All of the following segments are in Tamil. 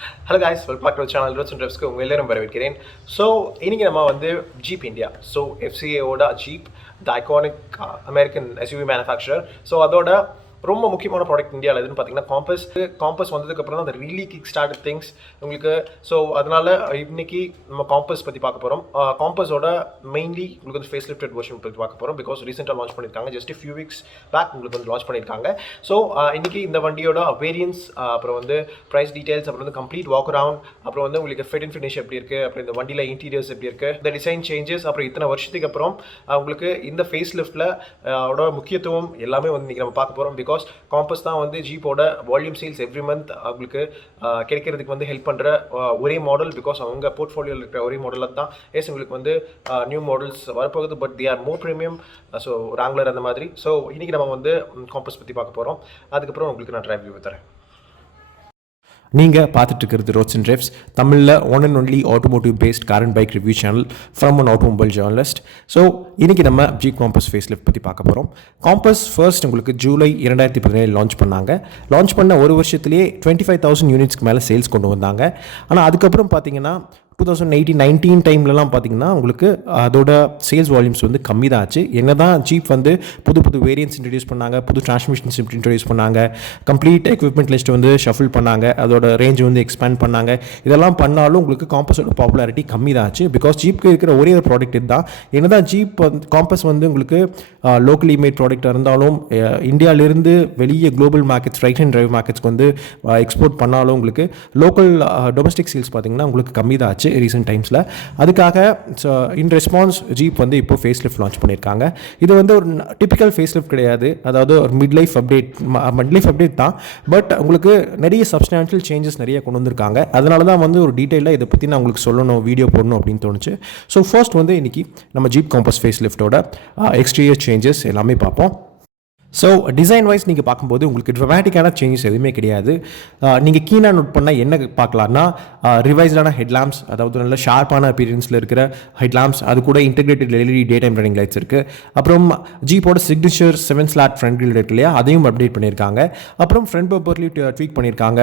Hello guys, welcome back to channel roads and ட்ரிப்ஸ்க்கு உங்கள் எல்லாரும் வரவேற்கிறேன். ஸோ இன்றைக்கி நம்ம வந்து ஜீப் இந்தியா, ஸோ எஃப்சிஏவோட Jeep the iconic American SUV manufacturer. So அதோட ரொம்ப முக்கியமான ப்ராடக்ட் இந்தியாவில் எதுன்னு பார்த்தீங்கன்னா காம்பஸ் வந்ததுக்கப்புறம் தான் அந்த ரியலி கிக் ஸ்டார்ட் திங்ஸ் உங்களுக்கு. ஸோ அதனால் இன்றைக்கி நம்ம காம்பஸ் பற்றி பார்க்க போகிறோம். காம்பஸோட மெயின்லி உங்களுக்கு வந்து ஃபேஸ் லிஃப்டட் வெர்ஷன் பற்றி பார்க்க போகிறோம். பிகாஸ் ரீசெண்டாக லான்ச் பண்ணியிருக்காங்க, ஜஸ்ட் ஃபியூ வீக்ஸ் பேக் உங்களுக்கு வந்து லான்ச் பண்ணியிருக்காங்க. ஸோ இன்றைக்கி இந்த வண்டியோட வேரியன்ஸ், அப்புறம் வந்து ப்ரைஸ் டீட்டெயில்ஸ், அப்புறம் வந்து கம்ப்ளீட் வாக் அரவுண்ட், அப்புறம் வந்து உங்களுக்கு ஃபிட் அண்ட் ஃபினிஷ் எப்படி இருக்குது, அப்புறம் இந்த வண்டியில் இன்டீரியர்ஸ் எப்படி இருக்குது, இந்த டிசைன் சேஞ்சஸ், அப்புறம் இத்தனை வருஷத்துக்கு அப்புறம் உங்களுக்கு இந்த ஃபேஸ் லிஃப்ட்டில் ஓட முக்கியத்துவம் எல்லாமே வந்து இன்றைக்கி நம்ம பார்க்க போகிறோம். பிகாஸ் காம்பஸ் தான் வந்து ஜீப்போட வால்யூம் சேல்ஸ் எவ்ரி மந்த் அவங்களுக்கு கிடைக்கிறதுக்கு வந்து ஹெல்ப் பண்ணுற ஒரே மாடல். பிகாஸ் அவங்க போர்ட்ஃபோலியோவில் இருக்கிற ஒரே மாடலில் தான் உங்களுக்கு வந்து நியூ மாடல்ஸ் வரப்போகுது. But they are more premium, so Wrangler அந்த மாதிரி. ஸோ இன்றைக்கி நம்ம வந்து காம்பஸ் பற்றி பார்க்க போகிறோம். அதுக்கப்புறம் உங்களுக்கு நான் ட்ரைவ் வியூ தரேன். நீங்கள் பார்த்துட்டு இருக்கிறது ரோட்ஸ் அண்ட் ட்ரைவ்ஸ், தமிழில் one and only automotive based car and bike review channel from an automobile journalist. So இன்றைக்கி நம்ம ஜீப் காம்பஸ் ஃபேஸ் லிஃப்ட் பற்றி பார்க்க போகிறோம். காம்பஸ் ஃபர்ஸ்ட் உங்களுக்கு ஜூலை 2017 லான்ச் பண்ணாங்க. லான்ச் பண்ண ஒரு வருஷத்துலேயே 25,000 யூனிட்ஸ்க்கு மேலே சேல்ஸ் கொண்டு வந்தாங்க. ஆனால் அதுக்கப்புறம் பார்த்தீங்கன்னா 2018-19 டைம்லலாம் பார்த்தீங்கன்னா உங்களுக்கு அதோட சேல்ஸ் வால்யூம்ஸ் வந்து கம்மி தான் ஆச்சு. என்ன தான் ஜீப் வந்து புது வேரியன்ட்ஸ் இன்ட்ரடியூஸ் பண்ணாங்க, புது டிரான்ஸ்மிஷன்ஸ் இன்ட்ரடியூஸ் பண்ணாங்க, கம்ப்ளீட் எக்யூப்மெண்ட் லிஸ்ட் வந்து ஷஃபில் பண்ணாங்க, அதோட ரேஞ்ச் வந்து எக்ஸ்பேண்ட் பண்ணாங்க. இதெல்லாம் பண்ணாலும் உங்களுக்கு காம்பஸோட பாப்புலாரிட்டி கம்மி தான் ஆச்சு. பிகாஸ் ஜீப்க்கு இருக்கிற ஒரே ஒரு ப்ராடக்ட் இதுதான். என்ன தான் ஜீப் காம்பஸ் வந்து உங்களுக்கு லோக்கலி மேட் ப்ராடக்டாக இருந்தாலும் இந்தியாவிலிருந்து வெளியே global markets, right hand drive மார்க்கெட்ஸ்க்கு வந்து எக்ஸ்போர்ட் பண்ணாலும் உங்களுக்கு லோக்கல் டொமஸ்டிக் சேல்ஸ் பார்த்தீங்கன்னா உங்களுக்கு கம்மி தான் ஆச்சு ரீசெண்ட் டைம்ஸில். அதுக்காக இன் ரெஸ்பான்ஸ் ஜீப் வந்து இப்போ ஃபேஸ் லிஃப்ட் லான்ச் பண்ணியிருக்காங்க. இது வந்து ஒரு டிப்பிக்கல் ஃபேஸ் லிஃப்ட் கிடையாது, அதாவது ஒரு மிட் லைஃப் அப்டேட் தான். பட் உங்களுக்கு நிறைய சப்ஸ்டான்ஷியல் சேஞ்சஸ் நிறைய கொண்டு வந்திருக்காங்க. அதனால தான் வந்து ஒரு டீட்டெயிலாக இதை பற்றி நான் உங்களுக்கு சொல்லணும், வீடியோ போடணும் அப்படின்னு தோணுச்சு. ஸோ ஃபர்ஸ்ட் வந்து இன்றைக்கி நம்ம ஜீப் காம்பஸ் ஃபேஸ் லிஃப்ட்டோட எக்ஸ்டீரியர் சேஞ்சஸ் எல்லாமே பார்ப்போம். ஸோ டிசைன் வைஸ் நீங்கள் பார்க்கும்போது உங்களுக்கு ட்ரமேட்டிக்கான சேஞ்சஸ் எதுவுமே கிடையாது. நீங்கள் கீனாக நோட் பண்ணால் என்ன பார்க்கலான்னா ரிவைஸ்டான ஹெட்லாம்ப்ஸ், அதாவது நல்ல ஷார்ப்பான அப்பீரியன்ஸில் இருக்கிற ஹெட்லாம்ப்ஸ், அது கூட integrated LED day time running lights இருக்குது. அப்புறம் ஜீப்போட சிக்னேச்சர் 7 ஸ்லாட் ஃப்ரண்ட் கிரில் இருக்கு இல்லையா, அதையும் அப்டேட் பண்ணியிருக்காங்க. அப்புறம் ஃப்ரண்ட் பம்பர்லேயும் ட்வீக் பண்ணியிருக்காங்க.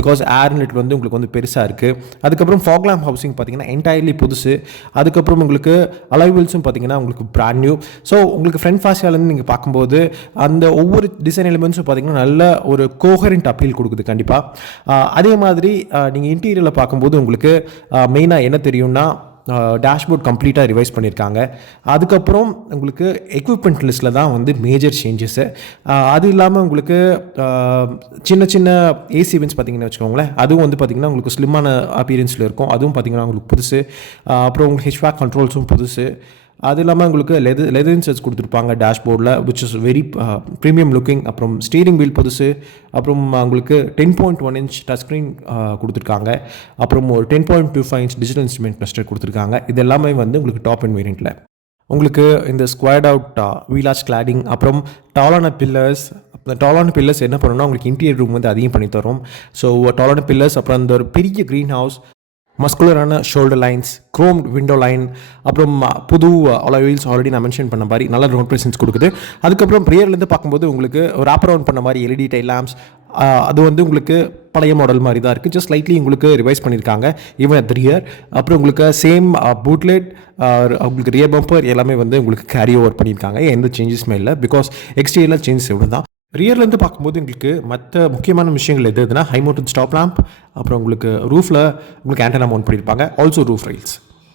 பிகாஸ் ஏர் இன்லெட் வந்து உங்களுக்கு வந்து பெருசாக இருக்குது. அதுக்கப்புறம் ஃபாக் லேம்ப் ஹவுசிங் பார்த்தீங்கன்னா என்டையர்லி புதுசு. அதுக்கப்புறம் உங்களுக்கு அலைவல்ஸும் பார்த்தீங்கன்னா உங்களுக்கு பிராண்ட் நியூ. ஸோ உங்களுக்கு ஃப்ரண்ட் ஃபாஸ்டியாலேருந்து நீங்கள் பார்க்கும்போது அந்த ஒவ்வொரு டிசைன் எலிமெண்ட்ஸும் பார்த்தீங்கன்னா நல்ல ஒரு கோஹரண்ட் அப்பீல் கொடுக்குது கண்டிப்பாக. அதே மாதிரி நீங்கள் இன்டீரியரில் பார்க்கும்போது உங்களுக்கு மெயினாக என்ன தெரியும்னா டேஷ்போர்ட் கம்ப்ளீட்டாக ரிவைஸ் பண்ணியிருக்காங்க. அதுக்கப்புறம் உங்களுக்கு எக்யூப்மெண்ட் லிஸ்ட்டில் தான் வந்து மேஜர் சேஞ்சஸ்ஸு. அது இல்லாமல் உங்களுக்கு சின்ன ஏசி வென்ட்ஸ் பார்த்தீங்கன்னு வச்சுக்கோங்களேன், அதுவும் வந்து பார்த்திங்கன்னா உங்களுக்கு ஸ்லிம்மான அப்பீரியன்ஸில் இருக்கும். அதுவும் பார்த்திங்கன்னா உங்களுக்கு புதுசு. அப்புறம் உங்களுக்கு ஹெச்பேக் கண்ட்ரோல்ஸும் புதுசு. அது இல்லாமல் உங்களுக்கு லெதர் இன்சர்ட்ஸ் கொடுத்துருப்பாங்க டேஷ்போர்டில், which is very premium looking. அப்புறம் ஸ்டீரிங் வீல் புதுசு. அப்புறம் உங்களுக்கு 10.1 inch டச் ஸ்க்ரீன் கொடுத்துருக்காங்க. அப்புறம் ஒரு 10.25 inch டிஜிட்டல் இன்ஸ்ட்ருமெண்ட் கிளஸ்டர் கொடுத்துருக்காங்க. இது எல்லாமே வந்து உங்களுக்கு டாப் அண்ட் வேரியண்ட்டில். உங்களுக்கு இந்த ஸ்குவாட் அவுட் வீலாச் கிளாடிங், அப்புறம் டாலான பில்லர்ஸ் என்ன பண்ணணும்னா உங்களுக்கு இன்டீரியர் ரூம் வந்து அதிகம் பண்ணி தரும். ஸோ டாலான பில்லர்ஸ், அப்புறம் அந்த ஒரு பெரிய க்ரீன் ஹவுஸ், மஸ்குலரான shoulder lines, chrome window line, அப்புறம் புது அலாய் வீல்ஸ் ஆல்ரெடி நான் மென்ஷன் பண்ண மாதிரி நல்ல ரோட் ப்ரெசன்ஸ் கொடுக்குது. அதுக்கப்புறம் ரியர்லேருந்து பார்க்கும்போது உங்களுக்கு ரேப் அரவுண்ட் பண்ண மாதிரி எல்இடி டைல் லேம்ப்ஸ், அது வந்து உங்களுக்கு பழைய மாடல் மாதிரி தான் இருக்குது. ஜஸ்ட் ஸ்லைட்லி உங்களுக்கு ரிவைஸ் பண்ணியிருக்காங்க ஈவன் அட் ரியர். அப்புறம் உங்களுக்கு சேம் பூட்லெட், உங்களுக்கு ரியர் பம்பர் எல்லாமே வந்து உங்களுக்கு கேரி ஓவர் பண்ணியிருக்காங்க. எந்த சேஞ்சஸுமே இல்லை. பிகாஸ் எக்ஸ்டீரியரில் சேஞ்சஸ் எவ்வளோ தான். ரியர்லேருந்து பார்க்கும்போது உங்களுக்கு மற்ற முக்கியமான விஷயங்கள் எதுனா ஹை மவுண்டட் ஸ்டாப் லேம்ப், அப்புறம் உங்களுக்கு ரூஃபில் உங்களுக்கு ஆண்டனா மவுண்ட் பண்ணியிருப்பாங்க. Also roof rails,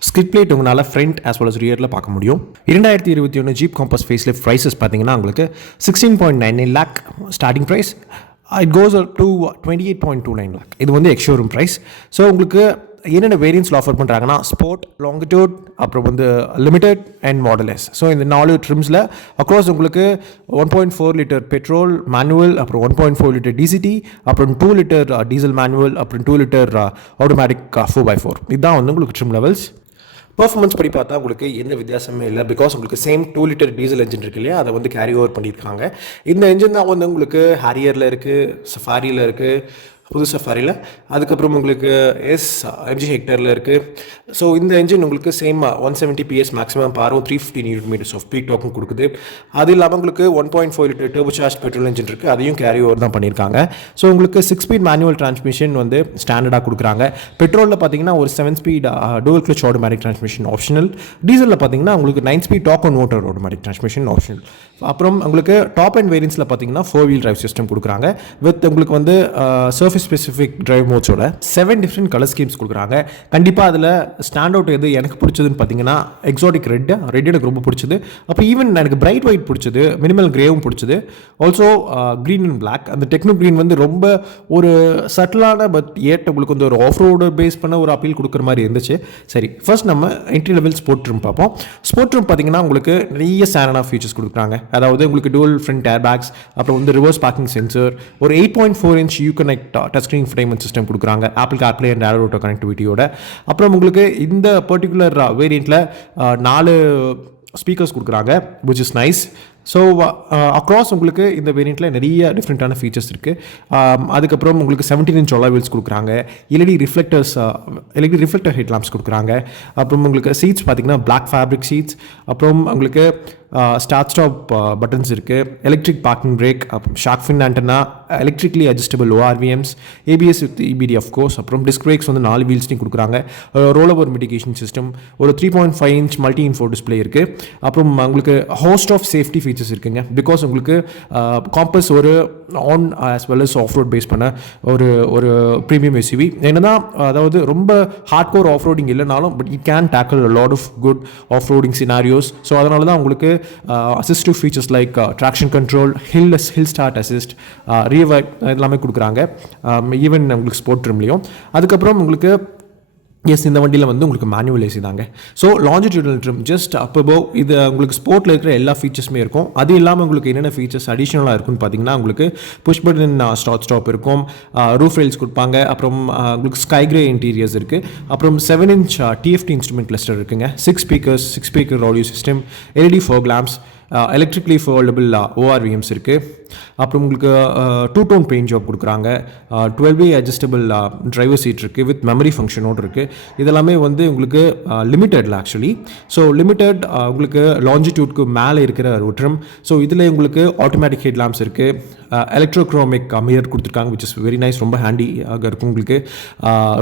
skid plate உங்களால் ஃப்ரண்ட் ஆஸ் வெல் அஸ் ரியரில் பார்க்க முடியும். 2021 Jeep Compass facelift prices பார்த்தீங்கன்னா உங்களுக்கு 16.99 lakh starting price. It goes to 28.29 lakh. இது வந்து எக்ஸ்ஷோரூம் ப்ரைஸ். ஸோ உங்களுக்கு என்னென்ன வேரியன்ட்ஸில் ஆஃபர் பண்ணுறாங்கன்னா ஸ்போர்ட், லாங்கிடியூட், அப்புறம் வந்து லிமிடெட் அண்ட் மாடலஸ். ஸோ இந்த 4 ட்ரிம்ஸில் அக்ராஸ் உங்களுக்கு 1.4 லிட்டர் பெட்ரோல் மேனுவல், அப்புறம் 1.4 லிட்டர் டிசிடி, அப்புறம் 2 லிட்டர் டீசல் மேனுவல், அப்புறம் 2 லிட்டர் ஆட்டோமேட்டிக் 4x4. இதுதான் வந்து உங்களுக்கு ட்ரிம் லெவல்ஸ். பர்ஃபார்மன்ஸ் படி பார்த்தா உங்களுக்கு எந்த வித்தியாசமே இல்லை. பிகாஸ் உங்களுக்கு சேம் 2 லிட்டர் டீசல் என்ஜின் இருக்கு இல்லையா, அதை வந்து கேரி ஓவர் பண்ணியிருக்காங்க. இந்த என்ஜின் தான் வந்து உங்களுக்கு ஹாரியரில் இருக்குது, சஃபாரியில் இருக்குது, புது சஃபாரியில். அதுக்கப்புறம் உங்களுக்கு எம்ஜி ஹெக்டரில் இருக்குது. ஸோ இந்த என்ஜின் உங்களுக்கு சேம் 170 PS மேக்ஸிமம் பாரும் 350 Nm ஆஃப் பீக் டாக்கும் கொடுக்குது. அது இல்லாமல் உங்களுக்கு 1.4 litre turbo charge petrol engine இருக்குது, அதையும் கேரி ஓவர் தான் பண்ணியிருக்காங்க. ஸோ உங்களுக்கு 6 ஸ்பீட் மேனுவல் டிரான்ஸ்மிஷன் வந்து ஸ்டாண்டர்டாக கொடுக்குறாங்க. பெட்ரோலில் பார்த்தீங்கன்னா ஒரு 7 speed dual clutch automatic transmission optional. டீசலில் பார்த்தீங்கன்னா உங்களுக்கு 9 speed top end motor automatic transmission optional. அப்புறம் உங்களுக்கு டாப் அண்ட் வேரியன்ஸில் பார்த்தீங்கன்னா 4 வீல் டிரைவ் சிஸ்டம் கொடுக்குறாங்க. வித் உங்களுக்கு வந்து சர்ஃபேஸ் ஸ்பெசிஃபிக் டிரைவ் மோட்ஸோட 7 டிஃப்ரெண்ட் கலர் ஸ்கீம்ஸ் கொடுக்குறாங்க. கண்டிப்பாக அதில் ஸ்டாண்ட் அவுட் எது எனக்கு பிடிச்சதுன்னு பார்த்தீங்கன்னா எக்ஸாட்டிக் ரெட் எனக்கு ரொம்ப பிடிச்சது. அப்புறம் ஈவன் எனக்கு பிரைட் ஒயிட் பிடிச்சது, மினிமல் கிரேவும் பிடிச்சது. Also green and black. அந்த டெக்னோ க்ரீன் வந்து ரொம்ப ஒரு சட்டிலான பட் ஏட் உங்களுக்கு வந்து ஒரு ஆஃப் ரோடு பேஸ் பண்ண ஒரு அப்பீல் கொடுக்குற மாதிரி இருந்துச்சு. சரி, ஃபர்ஸ்ட் நம்ம என்ட்ரி லெவல் ஸ்போர்ட் ரூம் பார்ப்போம். ஸ்போர்ட் ரூம் பார்த்தீங்கன்னா உங்களுக்கு நிறைய ஸ்டாண்டர்டான ஃபீச்சர்ஸ் கொடுக்குறாங்க. அதாவது உங்களுக்கு டூவல் ஃப்ரண்ட் ஏர் பேக்ஸ், அப்புறம் வந்து ரிவர்ஸ் பார்க்கிங் சென்சர், ஒரு 8.4 inch U connect touch screen infotainment system கொடுக்குறாங்க Apple CarPlay and air auto கனெக்டிவிட்டியோட. அப்புறம் உங்களுக்கு இந்த பர்டிகுலர் வேரியண்ட்டில் 4 ஸ்பீக்கர்ஸ் கொடுக்குறாங்க, which is nice. So across உங்களுக்கு இந்த வேரியண்ட்டில் நிறைய டிஃப்ரெண்ட்டான ஃபீச்சர்ஸ் இருக்குது. அதுக்கப்புறம் உங்களுக்கு 17 இன்ச் அலாய் வீல்ஸ் கொடுக்குறாங்க. எல்இடி ரிஃப்ளெக்டர் ஹெட் லாம்ப்ஸ் கொடுக்குறாங்க. அப்புறம் உங்களுக்கு சீட்ஸ் பார்த்தீங்கன்னா பிளாக் ஃபேப்ரிக் சீட்ஸ். அப்புறம் உங்களுக்கு ஸ்டார்ட் ஸ்டாப் பட்டன்ஸ் இருக்குது, எலக்ட்ரிக் பார்க்கிங் பிரேக், அப்புறம் shark fin antenna, electrically adjustable ORVMs, ABS with EBD of course. அப்புறம் டிஸ்க் பிரேக்ஸ் வந்து 4 வீல்ஸ்லையும் கொடுக்குறாங்க. ரோல் ஓவர் மிட்டிகேஷன் சிஸ்டம், ஒரு 3.5 இன்ச் மல்டி இன்ஃபோ டிஸ்பிளே இருக்குது. அப்புறம் உங்களுக்கு ஹோஸ்ட் ஆஃப் சேஃப்டி ஃபீச்சர்ஸ் இருக்குங்க. பிகாஸ் உங்களுக்கு காம்பஸ் ஒரு on as well as off road base பண்ண ஒரு ப்ரீமியம் எஸ்யூவி. என்னன்னா அதாவது ரொம்ப ஹார்ட் கோர் ஆஃப் ரோடிங் இல்லைனாலும் but it can tackle lot of good off roading scenarios. So அதனால தான் உங்களுக்கு assistive features like traction control, hill start assist, rear எல்லாமே கொடுக்குறாங்க. ஈவன் உங்களுக்கு ஸ்போர்ட் ட்ரிம்லையும். அதுக்கப்புறம் உங்களுக்கு இந்த வண்டியில் வந்து உங்களுக்கு மேனுவல் ஏசி தாங்க. ஸோ லாஞ்சிடியூடல் ட்ரிம் ஜஸ்ட் அப்போ இது உங்களுக்கு ஸ்போர்ட்டில் இருக்கிற எல்லா ஃபீச்சர்ஸுமே இருக்கும். அது இல்லாமல் உங்களுக்கு என்னென்ன ஃபீச்சர்ஸ் அடிஷ்னலாக இருக்குன்னு பார்த்தீங்கன்னா உங்களுக்கு புஷ் பட்டன் ஸ்டாப் இருக்கும், ரூஃப் ரெயில்ஸ் கொடுப்பாங்க. அப்புறம் உங்களுக்கு ஸ்கை கிரே இன்டீரியர்ஸ் இருக்குது. அப்புறம் 7 இன்ச் TFT இன்ஸ்ட்ருமெண்ட் கிளஸ்டர் இருக்குங்க. 6 speaker audio system, LED fog lamps, electrically foldable ORVMs இருக்குது. அப்புறம் உங்களுக்கு 2-டோன் பெயிண்ட் ஜாப் கொடுக்குறாங்க. 12-way அட்ஜஸ்டபிள் டிரைவர் சீட் இருக்குது வித் மெமரி ஃபங்க்ஷனோடு இருக்குது. இதெல்லாமே வந்து உங்களுக்கு லிமிட்டடில் ஆக்சுவலி. ஸோ லிமிட்டட் உங்களுக்கு லாஞ்சிடியூட்க்கு மேலே இருக்கிற ஒரு ட்ரிம். ஸோ இதில் உங்களுக்கு ஆட்டோமேட்டிக் ஹெட் லாம்ப்ஸ் இருக்குது, எலக்ட்ரோக்ரோமிக் மிரர் கொடுத்துருக்காங்க, விச் இஸ் வெரி நைஸ், ரொம்ப ஹேண்டியாக இருக்கும் உங்களுக்கு.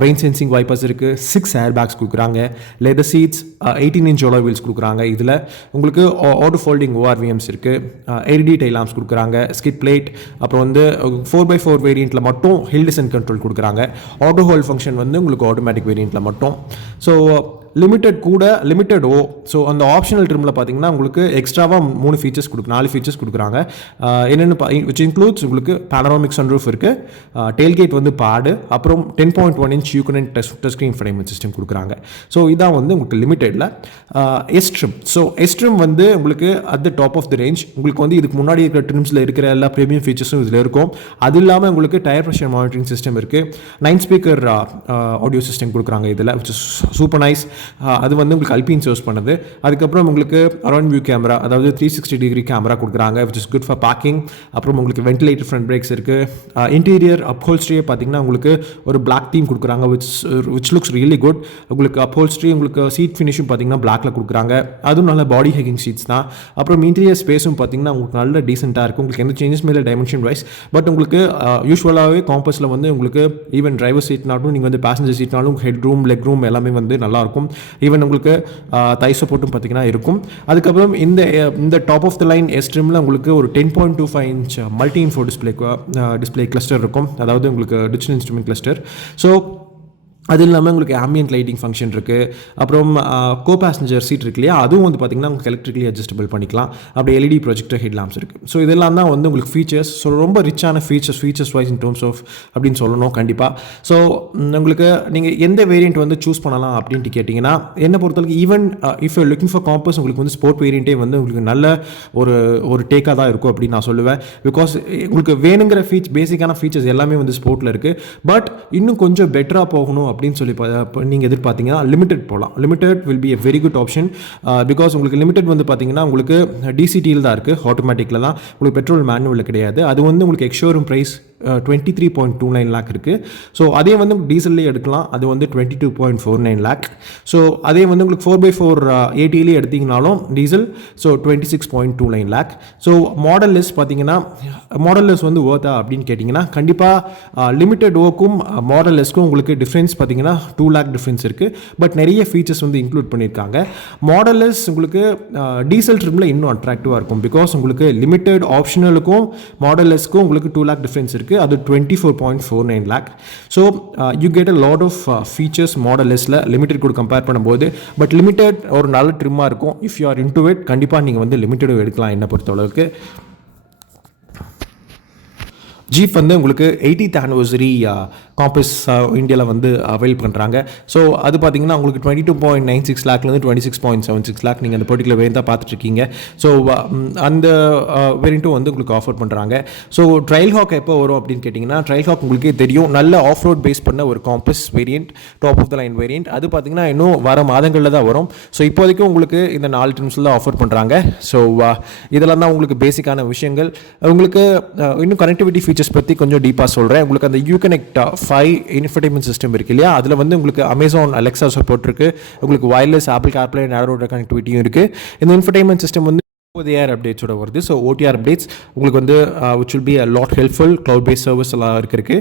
ரெயின் சென்சிங் வைப்பர்ஸ் இருக்குது, 6 ஏர் பேக்ஸ் கொடுக்குறாங்க, leather seeds, 18 inch alloy wheels கொடுக்குறாங்க. இதில் உங்களுக்கு ஆட்டோ ஃபோல்டிங் ORVMs இருக்குது, LED டைல் லாம்ப்ஸ் கொடுக்குறாங்க, ஸ்கிட் பிளேட். அப்புறம் வந்து 4x4 வேரியண்ட்டில் மட்டும் ஹில் டிசன் கண்ட்ரோல் கொடுக்குறாங்க. ஆட்டோ ஹோல்ட் ஃபங்க்ஷன் வந்து உங்களுக்கு ஆட்டோமேட்டிக் வேரியண்ட்டில் மட்டும். ஸோ லிமிட்டட் ஸோ அந்த ஆப்ஷனல் ட்ரிமில் பார்த்தீங்கன்னா உங்களுக்கு எக்ஸ்ட்ராவாக 4 ஃபீச்சர்ஸ் கொடுக்குறாங்க. என்னென்னு விச் இன்க்ளூட்ஸ் உங்களுக்கு பேனராமிக் சன்ரூஃப் இருக்குது, டெயில்கேட் வந்து பாடு, அப்புறம் 10.1 inch Uconnect touch screen infotainment system கொடுக்குறாங்க. ஸோ இதான் வந்து உங்களுக்கு லிமிட்டடில் எஸ்ட்ரிம். ஸோ எஸ்ட்ரிம் வந்து உங்களுக்கு at the top of the range. உங்களுக்கு வந்து இதுக்கு முன்னாடி இருக்கிற ட்ரிம்ஸில் இருக்கிற எல்லா ப்ரீமியம் ஃபீச்சர்ஸும் இதில் இருக்கும். அது இல்லாமல் உங்களுக்கு டயர் ப்ரெஷர் மானிட்டரிங் சிஸ்டம் இருக்குது, 9 ஸ்பீக்கர் ஆடியோ சிஸ்டம் கொடுக்குறாங்க இதில், விச் இஸ் சூப்பர் நைஸ். அது வந்து உங்களுக்கு அல்பின் சோர்ஸ் பண்ணுது. அதுக்கப்புறம் உங்களுக்கு அரௌண்ட் வியூ கேமரா, அதாவது 360 டிகிரி கேமரா கொடுக்குறாங்க, which is good for parking. அப்புறம் உங்களுக்கு வென்டிலேட்டர் ஃப்ரண்ட் பிரேக்ஸ் இருக்குது. இன்டீரியர் அப்ஹோல்ஸ்ட்ரியே பார்த்தீங்கன்னா உங்களுக்கு ஒரு பிளாக் தீம் கொடுக்குறாங்க, விச் லுக்ஸ் ரியலி குட். உங்களுக்கு அப்ஹோல்ஸ்ட்ரி உங்களுக்கு சீட் ஃபினிஷும் பார்த்தீங்கன்னா பிளாக்ல கொடுக்குறாங்க, அதுவும் நல்ல பாடி ஹேக்கிங் சீட்ஸ் தான். அப்புறம் இன்டீரியர் ஸ்பேஸும் பார்த்தீங்கன்னா உங்களுக்கு நல்ல டீசெண்டாக இருக்கும். உங்களுக்கு எந்த சேஞ்சஸ் மேலே டைமென்ஷன் வைஸ். பட் உங்களுக்கு யூஸ்வலாகவே காம்பஸில் வந்து உங்களுக்கு ஈவன் டிரைவர் சீட்னாலும் நீங்கள் வந்து பேசஞ்சர் சீட்னாலும் ஹெட் ரூம், லெக் ரூம் எல்லாமே வந்து நல்லாயிருக்கும். ஈவன் உங்களுக்கு தை சப்போர்ட்டும் பார்த்தீங்கன்னா இருக்கும். அதுக்கப்புறம் இந்த டாப் ஆஃப் த லைன் எஸ்ட்ரிமில் உங்களுக்கு ஒரு 10.25 inch multi info display cluster இருக்கும், அதாவது உங்களுக்கு டிஜிட்டல் இன்ஸ்ட்ருமெண்ட் கிளஸ்டர். ஸோ அது இல்லாமல் உங்களுக்கு ஆம்பியன்ட் லைட்டிங் ஃபங்க்ஷன் இருக்குது. அப்புறம் கோ பேசஞ்சர் சீட் இருக்கு இல்லையா, அதுவும் வந்து பார்த்திங்கன்னா உங்களுக்கு எலக்ட்ரிக்லி அட்ஜஸ்டபிள் பண்ணிக்கலாம். அப்படி LED ப்ரொஜெக்டர் ஹெட் லாம்ப்ஸ் இருக்குது. ஸோ இதெல்லாம் தான் வந்து உங்களுக்கு ஃபீச்சர்ஸ். ஸோ ரொம்ப ரிச்சான features wise in terms of அப்படின்னு சொல்லணும் கண்டிப்பாக. ஸோ உங்களுக்கு நீங்கள் எந்த வேரியண்ட் வந்து சூஸ் பண்ணலாம் அப்படின்ட்டு கேட்டிங்கன்னா, என்னை பொறுத்தவரைக்கும் even if you looking for Compass உங்களுக்கு வந்து ஸ்போர்ட் வேரியண்ட்டே வந்து உங்களுக்கு நல்ல ஒரு டேக்காக தான் இருக்கும் அப்படின்னு நான் சொல்லுவேன். பிகாஸ் உங்களுக்கு வேணுங்கிற பேசிக்கான ஃபீச்சர்ஸ் எல்லாமே வந்து ஸ்போர்ட்டில் இருக்குது. பட் இன்னும் கொஞ்சம் பெட்டராக போகணும் அப்படின்னு சொல்லி நீங்கள் எதிர்பார்த்தீங்கன்னா லிமிடெட் போகலாம். Limited will be a very good option. Because உங்களுக்கு லிமிடெட் வந்து பார்த்தீங்கன்னா உங்களுக்கு DCTயில் தான் இருக்குது, ஆட்டோமேட்டிக்கில் தான், உங்களுக்கு பெட்ரோல் மேனுவலில் கிடையாது. அது வந்து உங்களுக்கு எக்ஸ்ஷோரூம் ப்ரைஸ் 23.29 லேக் இருக்குது. ஸோ அதே வந்து டீசல்லே எடுக்கலாம், அது வந்து 22.49 லேக். ஸோ அதே வந்து உங்களுக்கு 4x4 ATலே எடுத்திங்கனாலும் diesel, so 26.29 lakh. So model S பார்த்தீங்கன்னா மாடல்லெஸ் வந்து worth அப்படின்னு கேட்டிங்கன்னா கண்டிப்பாக லிமிட்டட் ஓக்கும் மாடல்லெஸ்க்கும் உங்களுக்கு டிஃப்ரென்ஸ் பார்த்தீங்கன்னா 2 லேக் டிஃப்ரென்ஸ் இருக்குது. பட் நிறைய ஃபீச்சர்ஸ் வந்து இன்க்ளூட் பண்ணியிருக்காங்க. மாடல்லெஸ் உங்களுக்கு டீசல் ட்ரிமில் இன்னும் அட்ராக்டிவாக இருக்கும். பிகாஸ் உங்களுக்கு லிமிட்டட் ஆப்ஷனலுக்கும் மாடல்லெஸ்க்கும் உங்களுக்கு 2 லேக் டிஃப்ரென்ஸ் இருக்குது. அது 24.49 lakh. So you get a lot of features மாடல்லெஸில் லிமிட்டட் கூட கம்பேர் பண்ணும்போது. பட் லிமிட்டட் ஒரு நல்ல ட்ரிம்மாக இருக்கும். If you are into it கண்டிப்பாக நீங்கள் வந்து லிமிட்டடும் எடுக்கலாம் என்னை பொறுத்தளவுக்கு. ஜீப் வந்து உங்களுக்கு 80th ஆனிவர்சரி காம்பஸ் இந்தியாவில் வந்து அவைல் பண்ணுறாங்க. ஸோ அது பார்த்தீங்கன்னா உங்களுக்கு 22.96 லேக்லேருந்து 26.76 லேக் நீங்கள் அந்த பர்டிகுலர் வேரியண்ட் தான் பார்த்துட்ருக்கீங்க. ஸோ அந்த வேரியண்ட்டும் வந்து உங்களுக்கு ஆஃபர் பண்ணுறாங்க. ஸோ ட்ரையல் ஹாக் எப்போ வரும் அப்படின்னு கேட்டிங்கன்னா, ட்ரையல் ஹாக் உங்களுக்கே தெரியும், நல்ல ஆஃப் ரோட் பேஸ் பண்ண ஒரு Compass variant, top of the line variant. அது பார்த்தீங்கன்னா இன்னும் வர மாதங்களில் தான் வரும். ஸோ இப்போதைக்கு உங்களுக்கு இந்த 4 ட்ரிம்ஸில் தான் ஆஃபர் பண்ணுறாங்க. ஸோ இதெல்லாம் தான் உங்களுக்கு பேசிக்கான விஷயங்கள். உங்களுக்கு இன்னும் கனெக்டிவிட்டி ஃபீச்சர்ஸ் பற்றி கொஞ்சம் டீப்பாக சொல்கிறேன். உங்களுக்கு அந்த யூகனெக்ட் 5 இன்ஃபர்டைன்மெண்ட் சிஸ்டம் இருக்குது இல்லையா, அதில் வந்து உங்களுக்கு அமேசான் அலெக்ஸா சப்போர்ட் இருக்குது. உங்களுக்கு வயர்லெஸ் ஆப்பிள் கார்ப்ளே நேரோட கனெக்டிவிட்டியும் இருக்குது. இந்த இன்ஃபர்டைன்மெண்ட் சிஸ்டம் வந்து OTR அப்டேட்ஸோட வருது. ஸோ OTR அப்டேட்ஸ் உங்களுக்கு வந்து which will be a lot helpful, cloud based service எல்லாம் இருக்குது.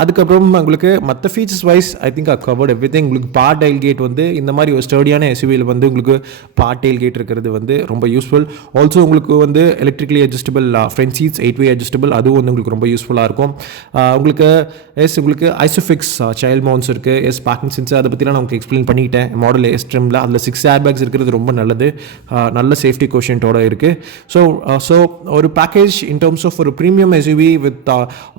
அதுக்கப்புறம் உங்களுக்கு மற்ற features wise I think I covered everything. உங்களுக்கு பார் டெயில் கேட் வந்து இந்த மாதிரி ஒரு ஸ்டர்டியான SUV-ல வந்து உங்களுக்கு பார் டெயில் கேட் இருக்கிறது வந்து ரொம்ப யூஸ்ஃபுல். ஆல்சோ உங்களுக்கு வந்து electrically adjustable front seeds 8-way adjustable, அதுவும் வந்து உங்களுக்கு ரொம்ப யூஸ்ஃபுல்லாக இருக்கும். உங்களுக்கு உங்களுக்கு ஐசோஃபிக்ஸ் சைல்ட் மவுண்ட்ஸ் இருக்குது. பார்க்கிங் சென்சர் அதை பற்றிலாம் நான் உங்களுக்கு எக்ஸ்பிளைன் பண்ணிட்டேன். மாடல் S ட்ரிமில் அதில் 6 ஏர்பேக்ஸ் இருக்கிறது ரொம்ப நல்லது. நல்ல சேஃப்டி கோஷன்ட்டோட இருக்குது. ஸோ ஒரு பேக்கேஜ் இன் டர்ம்ஸ் ஆஃப் ஒரு premium SUV with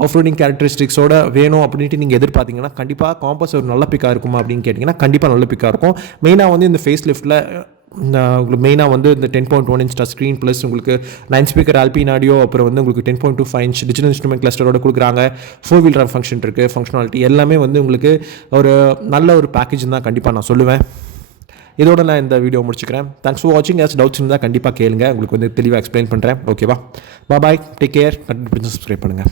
off roading கேரக்டரிஸ்டிக்ஸோட வேணும் அப்படின்ட்டு நீங்கள் எதிர்பார்த்தீங்கன்னா கண்டிப்பாக காம்பஸ் ஒரு நல்ல பிக்காக இருக்குமா அப்படின்னு கேட்டிங்கன்னா கண்டிப்பாக நல்ல பிக்காக இருக்கும். மெயினாக வந்து இந்த ஃபேஸ் லிஃப்ட்டில் உங்களுக்கு மெயினாக வந்து இந்த 10.1 inch டச் ஸ்க்ரீன் ப்ளஸ் உங்களுக்கு 9 ஸ்பீக்கர் ஆல்பின் ஆடியோ, அப்புறம் வந்து உங்களுக்கு 10.25 inch டிஜிட்டல் இன்ஸ்ட்ருமெண்ட் கிளஸ்டரோட கொடுக்குறாங்க. 4-wheel drive ஃபங்க்ஷன் இருக்குது, ஃபங்க்ஷனாலிட்டி எல்லாமே வந்து உங்களுக்கு ஒரு நல்ல ஒரு பேக்கேஜ் தான் கண்டிப்பாக நான் சொல்லுவேன். இதோட நான் இந்த வீடியோ முடிச்சுக்கிறேன். தேங்க்ஸ் ஃபார் வாட்சிங். ஏதாச்சும் டவுட்ஸ் இருந்தால் கண்டிப்பாக கேளுங்க, உங்களுக்கு வந்து தெளிவாக எக்ஸ்பிளைன் பண்ணுறேன். ஓகேவா? பாய், டேக் கேர். கண்டிப்பாக சப்ஸ்கிரைப் பண்ணுங்கள்.